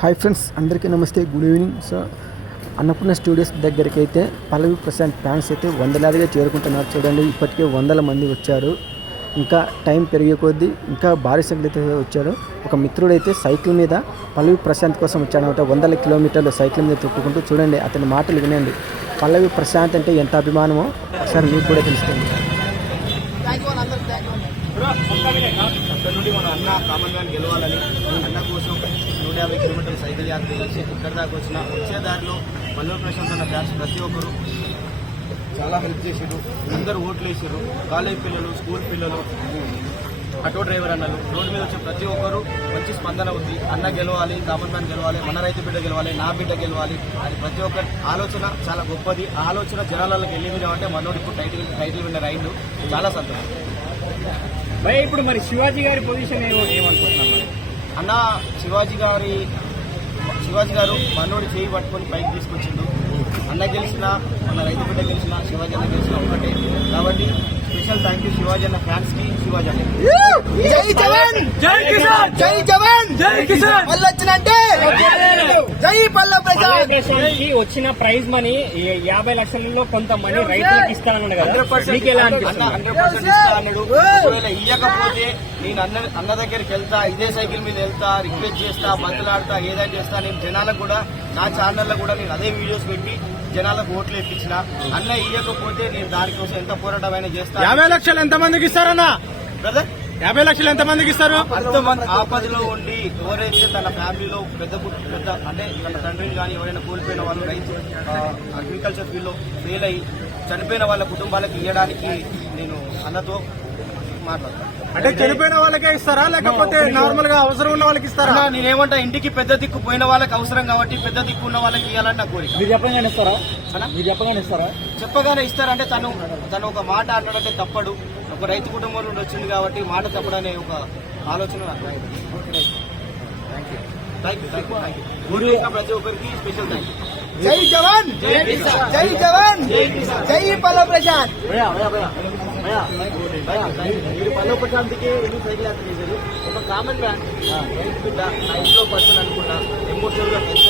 Hi friends అందరికీ నమస్తే good evening. So Annapurna studios దగ్గరికి అయితే పల్లవి ప్రశాంత్ ఫ్యాన్స్ అయితే వందలాదిగా చేరుకుంటున్నారు. చూడండి ఇప్పటికే వందల మంది వచ్చారు. ఇంకా టైం పెరిగే కొద్దీ ఇంకా భారీ సంఖ్యలో అయితే వచ్చారు. ఒక మిత్రుడు అయితే సైకిల్ మీద పల్లవి ప్రశాంత్ కోసం వచ్చాడనమాట. వందల కిలోమీటర్లు సైకిల్ మీద తొక్కుకుంటూ చూడండి అతని మాటలు వినండి. పల్లవి ప్రశాంత్ అంటే ఎంత అభిమానమో ఒకసారి మీకు కూడా తెలుస్తుంది. అన్న కామన్ మ్యాన్ గెలవాలని అన్న కోసం నూట యాభై కిలోమీటర్ల సైకిల్ యాత్ర చేసి ఇక్కడ దాకా వచ్చిన వచ్చే దారిలో పల్లె ప్రశాంత్ అన్న ఫ్యాన్స్ ప్రతి ఒక్కరు చాలా హెల్ప్ చేసారు అందరూ ఓట్లు వేసారు కాలేజ్ పిల్లలు స్కూల్ పిల్లలు ఆటో డ్రైవర్ అన్నలు రోడ్డు మీద వచ్చే ప్రతి ఒక్కరు మంచి స్పందన ఉంది. అన్న గెలవాలి కామన్ మ్యాన్ గెలవాలి మన రైతు బిడ్డ గెలవాలి నా బిడ్డ గెలవాలి అని ప్రతి ఒక్కరి ఆలోచన చాలా గొప్పది. ఆలోచన జనాలకు వెళ్ళింది అంటే మనోడు ఇప్పుడు టైటిల్ టైటిల్ విన్నర్ అయిండు. చాలా సంతోషం. ఇప్పుడు మరి శివాజీ గారి పొజిషన్ ఏమో ఏమనుకుంటున్నారు? అన్న శివాజీ గారి శివాజీ గారు మనోడి చేయి పట్టుకొని పైకి తీసుకొచ్చిండు. అన్న గెలిచిన మన రైతు బిడ్డ గెలిచిన శివాజీ అన్న గెలిచిన ఒకటే కాబట్టి స్పెషల్ థ్యాంక్ యూ శివాజీ అన్న ఫ్యాన్స్కి శివాజీ అన్న జై జవాన్! జై కిసాన్! జై జవాన్! జై కిసాన్! మళ్ళొచ్చినంటే జై పల్ల ప్రజాత్కి వచ్చిన ప్రైజ్ మనీ యాభై లక్షలలో కొంత మనీ రైతులకు ఇస్తానన్నాడు కదా? మీకు ఎలా అనిపిస్తుంది? ఇయ్యకపోతే నేను అన్న అన్న దగ్గరికి వెళ్తా ఇదే సైకిల్ మీద వెళ్తా రిక్వెస్ట్ చేస్తా బతులాడతా ఏదైనా చేస్తా నేను జనాలకు కూడా నా ఛానల్లో కూడా నేను అదే వీడియోస్ పెట్టి జనాలకు ఓట్లు ఇప్పించిన అన్న ఇయ్యకపోతే నేను దానికోసం ఎంత పోరాటమైనా చేస్తా. యాభై లక్షలు ఎంత మందికి ఇస్తారన్నా? బ్రదర్ యాభై లక్షలు ఎంత మందికి ఇస్తారు? ఆపదలో ఉండి ఎవరైతే తన ఫ్యామిలీలో పెద్ద పెద్ద అంటే తన తండ్రిని కానీ ఎవరైనా కోల్పోయిన వాళ్ళు రైతు అగ్రికల్చర్ ఫీల్డ్లో ఫెయిల్ అయ్యి చనిపోయిన వాళ్ళ కుటుంబాలకు ఇవ్వడానికి నేను అన్నతో మాట్లాడతాను. అంటే చనిపోయిన వాళ్ళకే ఇస్తారా? లేకపోతే నార్మల్గా అవసరం ఉన్న వాళ్ళకి ఇస్తారా? నేనేమంటా ఇంటికి పెద్ద దిక్కు పోయిన వాళ్ళకి అవసరం కాబట్టి పెద్ద దిక్కు ఉన్న వాళ్ళకి ఇవ్వాలని నా కోరిక. మీరు చెప్పగానే ఇస్తారా? మీరు చెప్పగానే ఇస్తారా? చెప్పగానే ఇస్తారంటే తను తను ఒక మాట అన్నాడంటే తప్పడు. ఒక రైతు కుటుంబం నుండి వచ్చింది కాబట్టి మాట తప్పడనే ఒక ఆలోచన thank you thank you thank you vote వేసిన ప్రతి ఒక్కరికి స్పెషల్ థ్యాంక్ యూ జై జవాన్. జై జవాన్. జై పల్ల ప్రశాంత్ భయ్యా భయ్యా భయ్యా భయ్యా భయ్యా మీరు పల్లె ప్రశాంతికి ఎందుకు సైకిల్ యాత్ర చేశారు? ఒక కామన్ మ్యాన్ నా ఇంట్లో పర్సన్ అనుకున్నా ఎమోషనల్గా టచ్